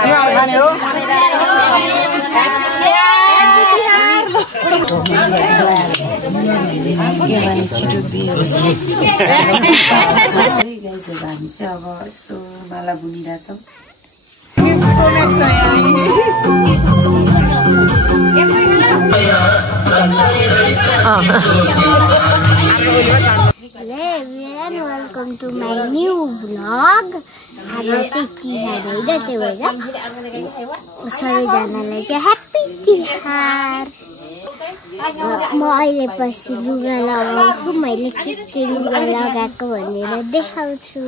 खाने हो हामी चाहिँ अब यसो माला बुनिरहेछौँ Hello everyone, welcome to my new vlog. आज चाहिँ तिहार होइन त्यो भएर सबैजनालाई चाहिँ ह्याप्पी तिहार। म अहिले पछि लुगा लगाउँछु, मैले के लुगा लगाएको भनेर देखाउँछु।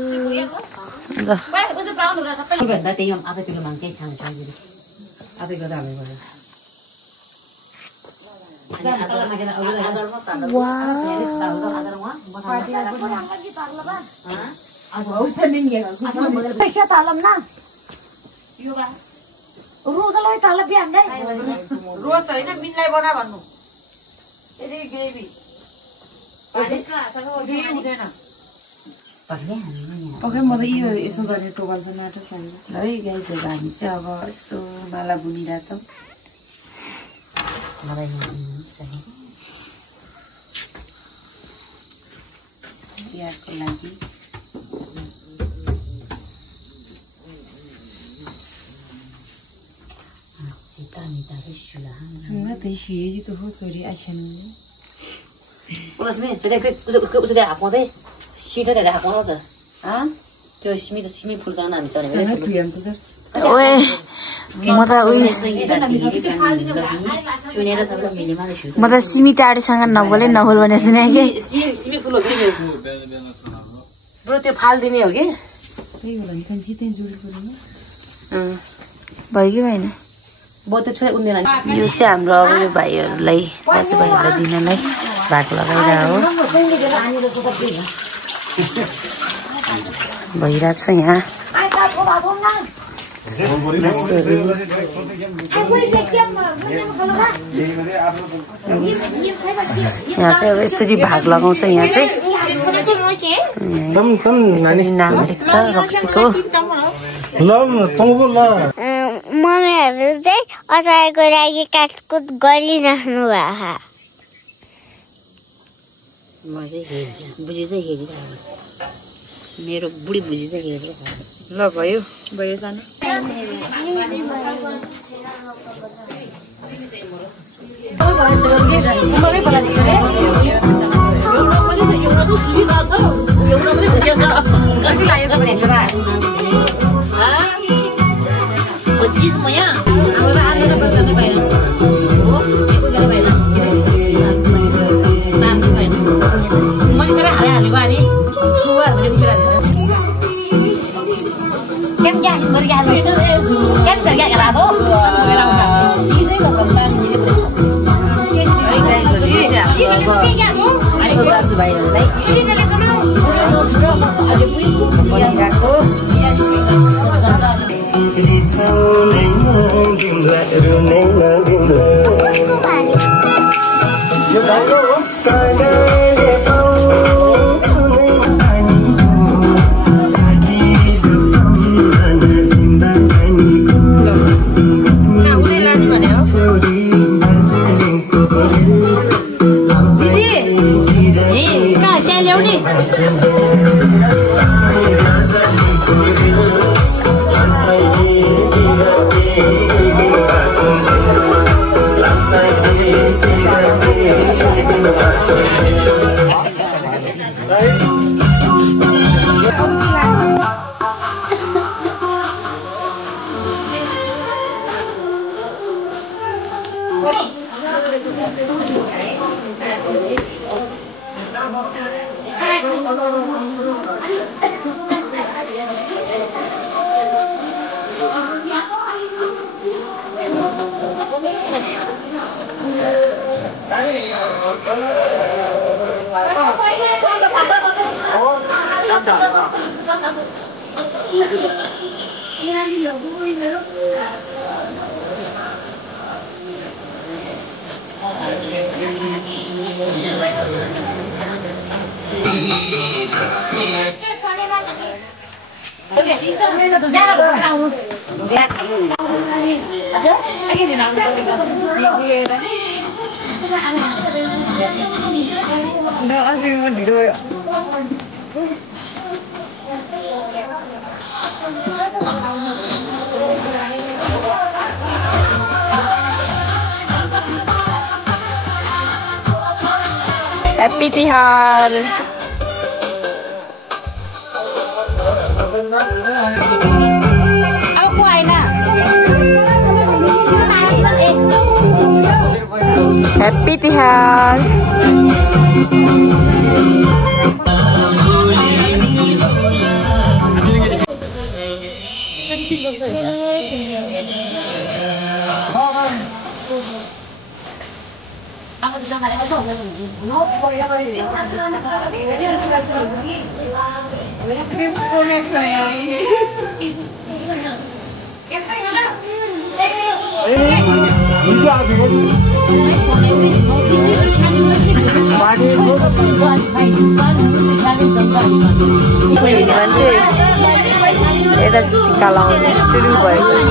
ओके म त यो यसो गर्ने टोकल चाहिँ नाटो छैन है गाइजहरु हामी चाहिँ अब यसो माला बुनिरहेछौँ तिहारको लागि सुन्न त ये तो हो चोरी अच्छा नहीं उसमें तो उसे दे हाको दे सीधा दे हाको हो हां त्यो सिमी फुल सँग हामी चढे भने तुयम त ओए म त उही म त सिमी टाडीसँग नबोले भने सुने के सिमी फुल हो कि ब्रो त्यो फाल दिने हो के त्यही होला नि कन्सी त्यही जोडी पर्नु भयो कि भएन बते छोए उन्दैन यो चाहिँ हाम्रो अब यो भाइहरुलाई दाजुभाइहरुलाई दिनलाई भाग लगाइरा हो भइरा छ यहाँ यहाँ चाहिँ अब यसरी भाग लगाउँछ यहाँ चाहिँ नाम लेख्छ रक्सीको मम्मीहरु चाहिँ अचारको लागि काटकुट गरिराख्नु भएको म चाहिँ हेर्छु बुझी चाहिँ हेरिरहेको मेरो बुढी बुझी चाहिँ हेरिरहेको ल भयो जानु Happy Tihar. Aku Aina. Happy Tihar. Yata tika laउने सुरु भएको ल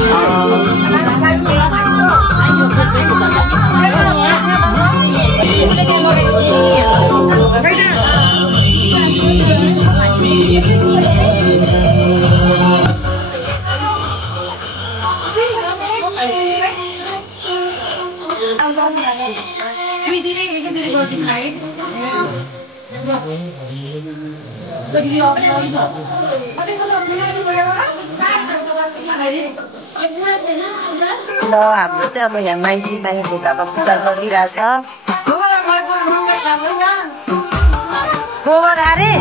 हाम्रो चाहिँ अब यहाँ माइती बाहिरको अब पूजा गरिरहेछ गोबर अरे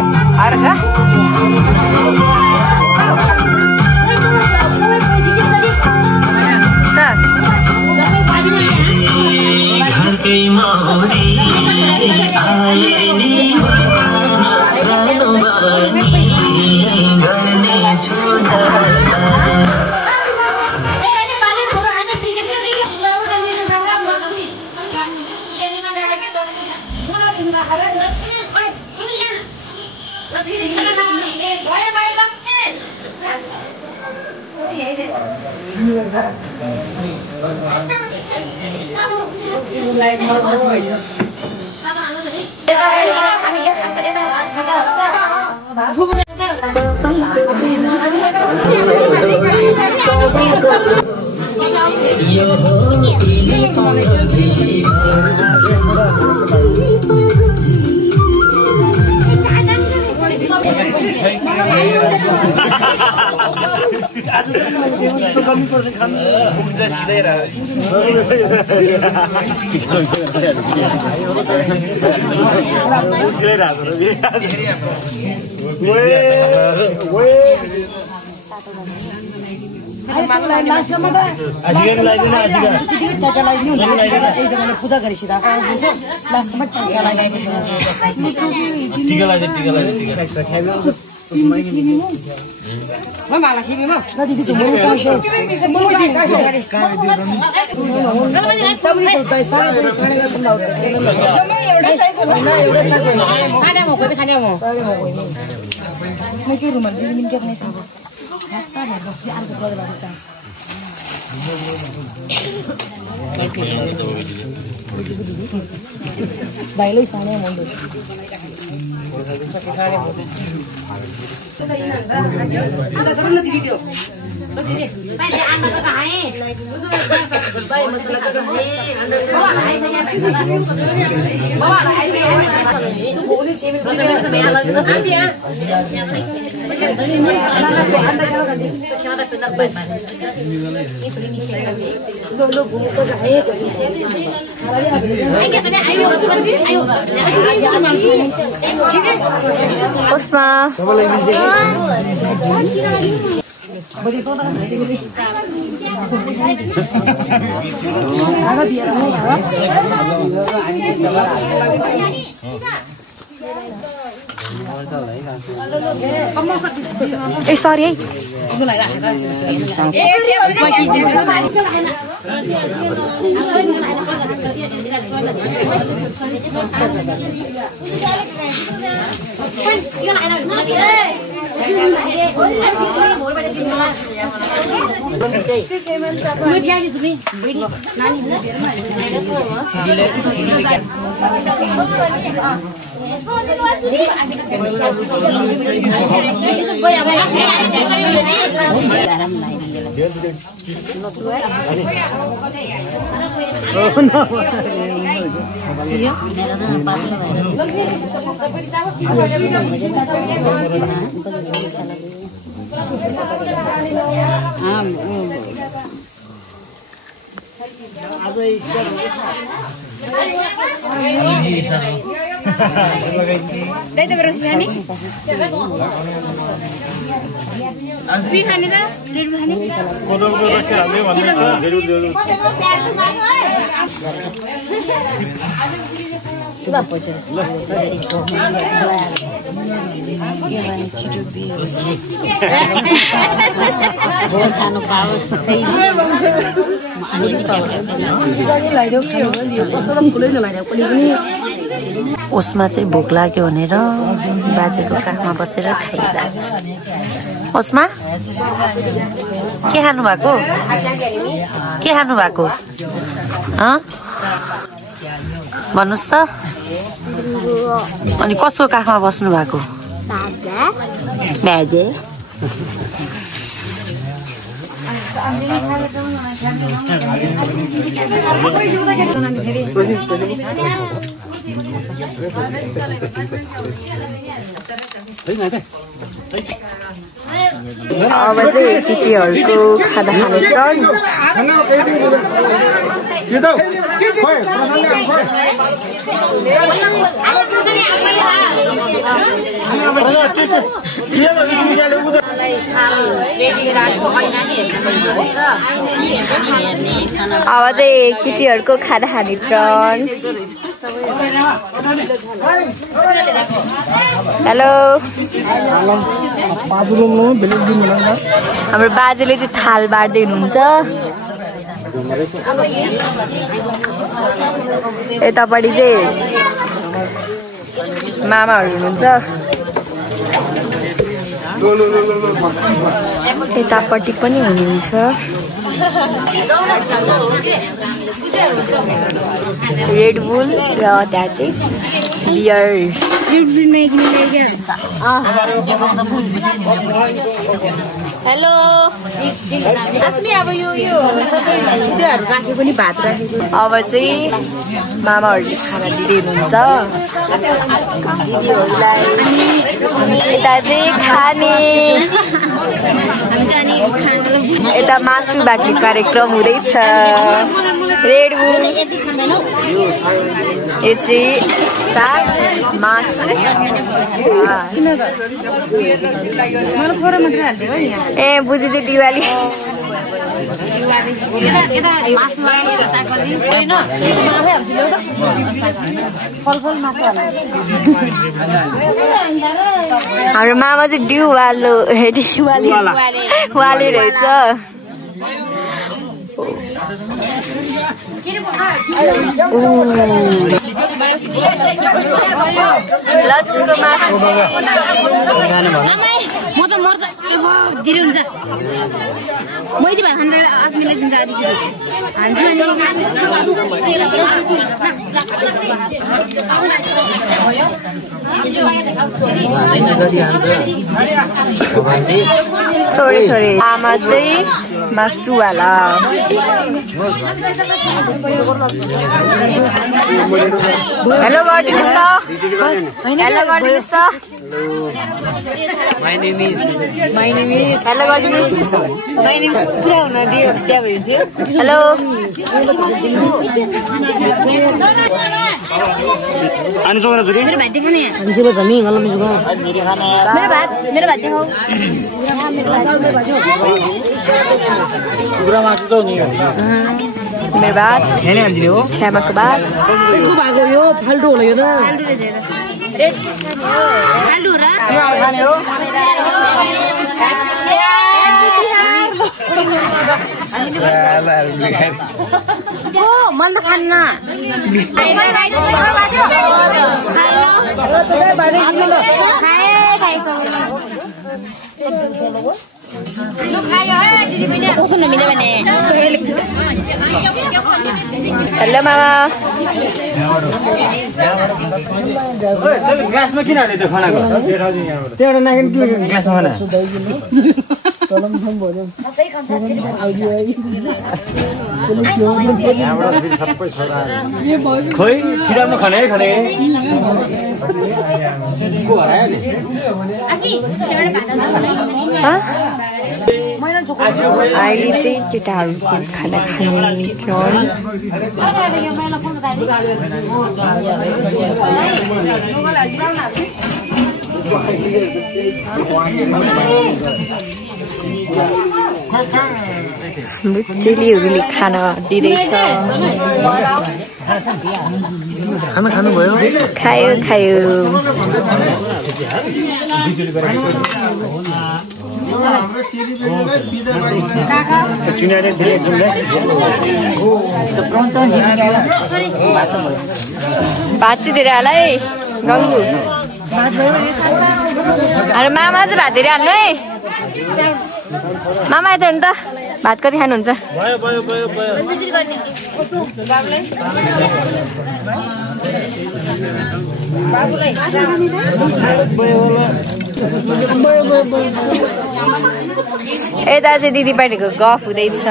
पूजा गरिसिदा लास्टमा टिका लगाएको Mama lagi mama. Tadi di sini kasih. Mau di kasih. Kalau macam campur itu dah sana dari sana ke tempat laut. Sana mau kau sana mau. Sana mau kau ini. Macam rumah di sini macam ni sama. Apa ni? Di arus keluar balik. Bailai sana mau tu. Ada kerana di video. Baik, anda tu kahai. Baik, masalah tu kahai. Bawa kahai saja. Bawa kahai saja. Tu boleh cemil. Masalah tu meh halal tu. Apa ya? Osma. Sorry. उसमा चाहिँ भोक लाग्यो भनेर बाजेको काखमा बसेर खाइरहेको छ। उसमा के खानु भएको? के खानु भएको? भन्नुस् त। अनि कसको काखमा बस्नु भएको? बाजे। अब चाहिँ केटीहरूको खाना खाने टर्न। अब चाहिँ केटीहरूको खाना खाने टर्न। हेलो, हाम्रो बाजेले चाहिँ थाल बार्दै हुनुहुन्छ। यतापट्टि चाहिँ मामाहरू हुनुहुन्छ। यतापट्टि पनि हुनुहुन्छ। रेड बुल र त्यहाँ चाहिँ बियर। हेलो अस्मी, अब यो सबै भिडियोहरू राखेको नि भात राखेको। अब चाहिँ मामाहरूले खाना दिँदै हुनुहुन्छ दिदीहरूलाई। यता चाहिँ खाने, यता मासु बाट्ने कार्यक्रम हुँदैछ। रेड बुल, यो चाहिँ साग मासु। ए बुझी चाहिँ दिवाली। हाम्रो मामा चाहिँ दिवालो वाले रहेछ। लच्छुको मासु म त मर्छ दिनु हुन्छ। मैले भात खान्छ अस्मिलाई दिन्छ अलिकति थोरै थोरै। आमा चाहिँ मासुवाला। हेलो गरिदिनुहोस् त। हेलो गरिदिनुहोस् त। My name is हेलो गरिदिनुहोस्। पुरा हुन दियो त्यहाँ भयो थियो। हेलो अनि चोरा जुरी मेरो भात देखाउने यहाँ। मान्छेले जमी गल्ला मिसको मेरो भात देखाऊ। पुरा मासु त नि मेरो भात हेले हाल्दिने हो। छ्यामाको भात। यसको भागो यो फाल्टो होला यो त। फाल्टु रहेछ यो त। फाल्टु हो र? खाने हो। ओ मन त खान्न हेलो मामा ग्लासमा किन हाल्यो त्यो खानाको त्यहाँबाट नाकिन ग्लासमा खाना खोइ किरामा खाने अहिले चाहिँ केटाहरूको खाना खाने क्रम चेलीहरूले खाना दिँदैछ खाना खानुभयो खायो खायो भात चाहिँ धेरै हाल है गङ्गु अरे मामा चाहिँ भात धेरै हाल्नु है मामा यता हेर्नु त भात कति खानुहुन्छ यता चाहिँ दिदीबहिनीको गफ हुँदैछ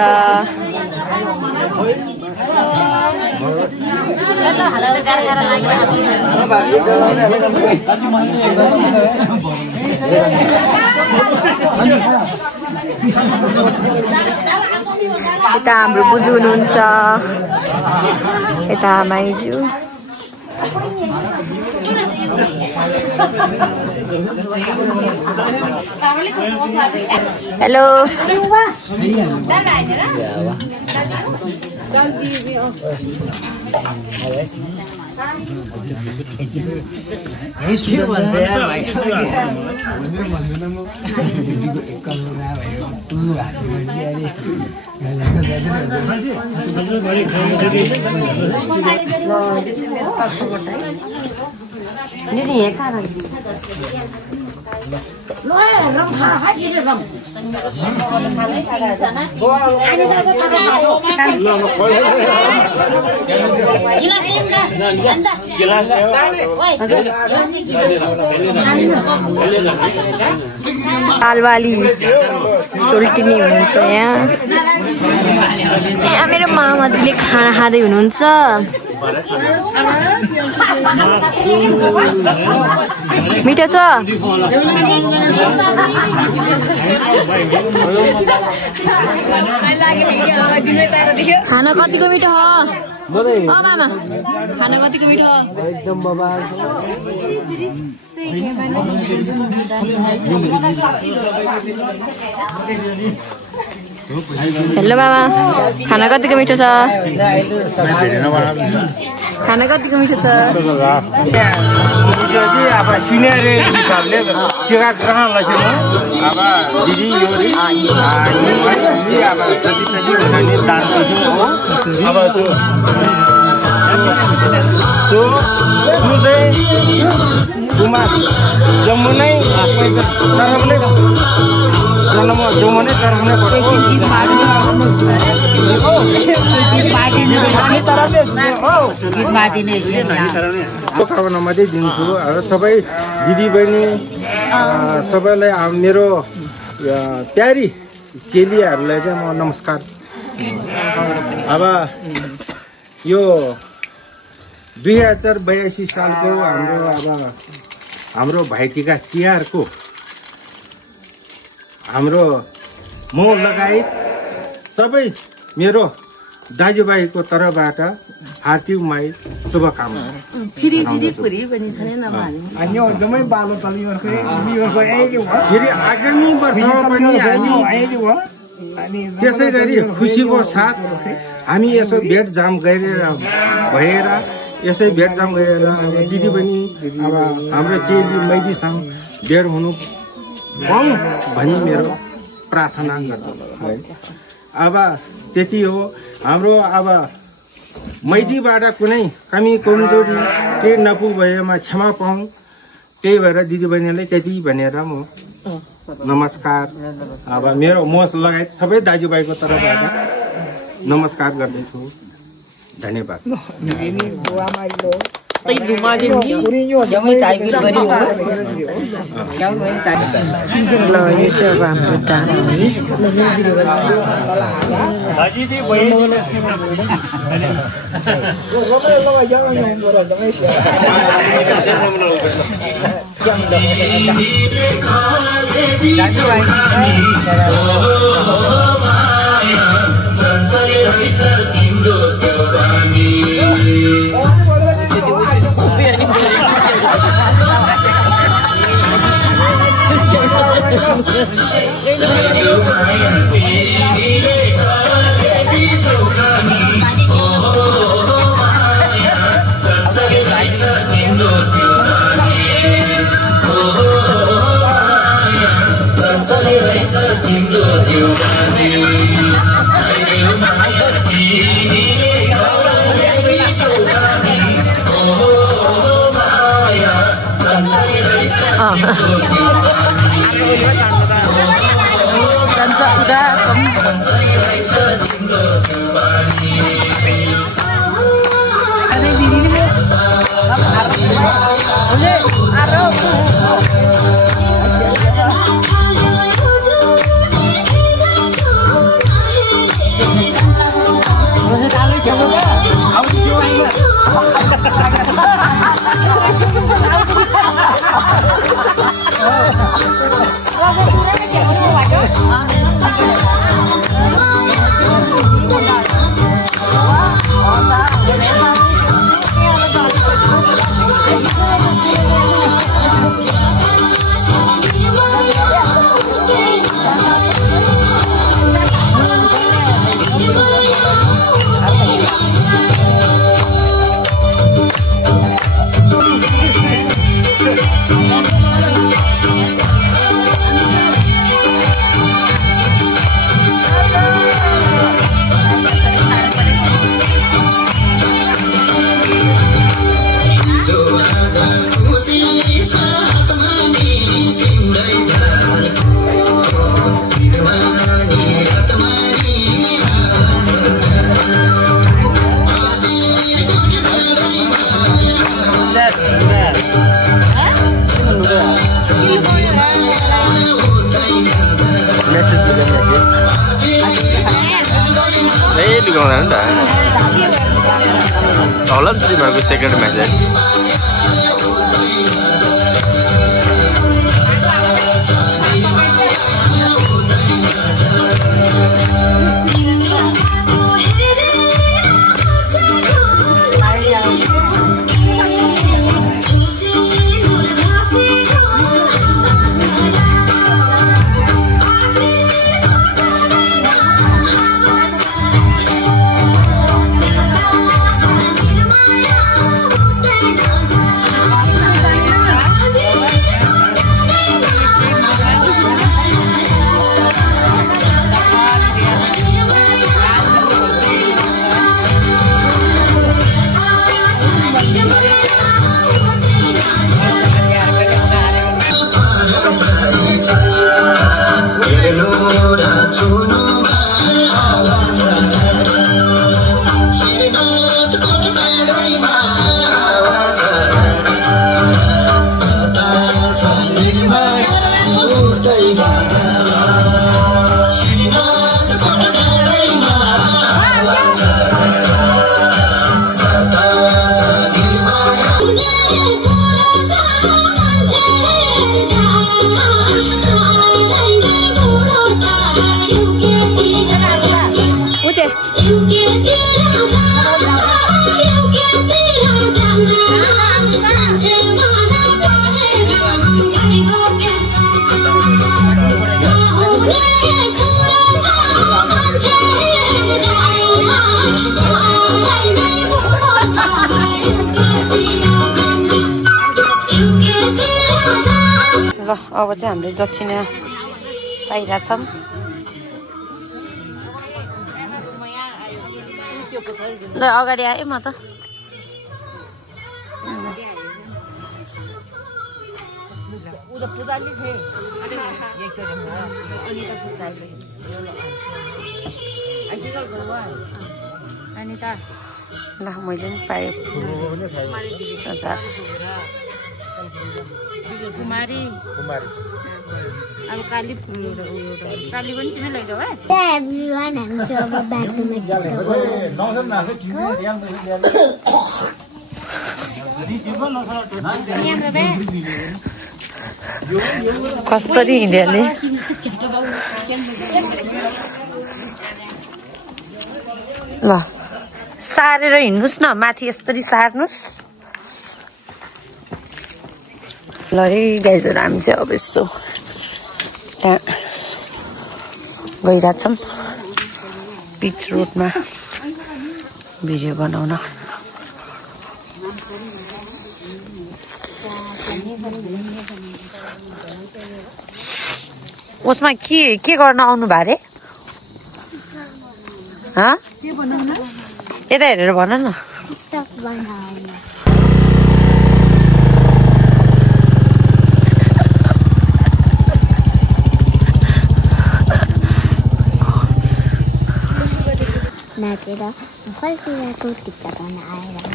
यता हाम्रो बुजु हुनुहुन्छ यता माइजू हेलो आलवाली सोल्टिनी हुनुहुन्छ यहाँ मेरो मामाजीले खाना खाँदै हुनुहुन्छ मिठो छ खाना कतिको मिठो हो मामा खाना कतिको मिठो हो एकदम बाबा हेलो मामा खाना कतिको मिठो छ खाना कतिको मिठो छ अब सिनेरी हिसाबले चिरा कहाँ लसेन अब दिदी यो अब जति जति भन्ने दान दिन्छौँ हो अब त्यो चाहिँ गुमा जम्मुनै जम्मुनै तरफनै कामना मात्रै दिन्छु अब सबै दिदीबहिनी सबैलाई मेरो प्यारी चेलीहरूलाई चाहिँ म नमस्कार अब यो 2082 सालको हाम्रो भाइटिका तिहारको हाम्रो म लगायत सबै मेरो दाजुभाइको तर्फबाट हार्दिक माई शुभकामना फेरि आगामी वर्षमा पनि हामी त्यसै गरी खुसीको साथ हामी यसो भेटजाम भएर यसै भेटजाम गरेर अब दिदीबहिनी अब हाम्रो चेली मैदीसँग भेट हुनु पाऊँ भन्ने मेरो प्रार्थना गर्छु है। अब त्यति हो हाम्रो। अब मैदीबाट कुनै कमी कमजोरी केही नपुग भएमा क्षमा पाऊँ, त्यही भएर दिदीबहिनीलाई त्यति भनेर म नमस्कार, अब मेरो म लगायत सबै दाजुभाइको तर्फबाट नमस्कार गर्दैछु। धन्यवाद। होला नि तिमीहरूको सेकेन्ड मेसेज। ल अब चाहिँ हामीले दक्षिणा पाइरहेछौँ। ल अगाडि आएँ म त ल मैले पनि पाएँ सजार कुमारी अब काली काली पनि तिमी लैजाऊ है एभ्रीवान हामी चाहिँ अब बाटोमा कसरी हिँड्याले ल सारेर हिँड्नुहोस् न माथि यसरी सार्नुहोस् ल है गाइजहरू हामी चाहिँ अब यसो त्यहाँ गइरहेछौँ पिच रोडमा भिडियो बनाउन उसमा के गर्न आउनु भयो अरे यता हेरेर भन न नाचेर फल्किरहेको टिक्का गर्न आएर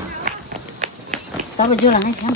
तपाईँ जो लाने खान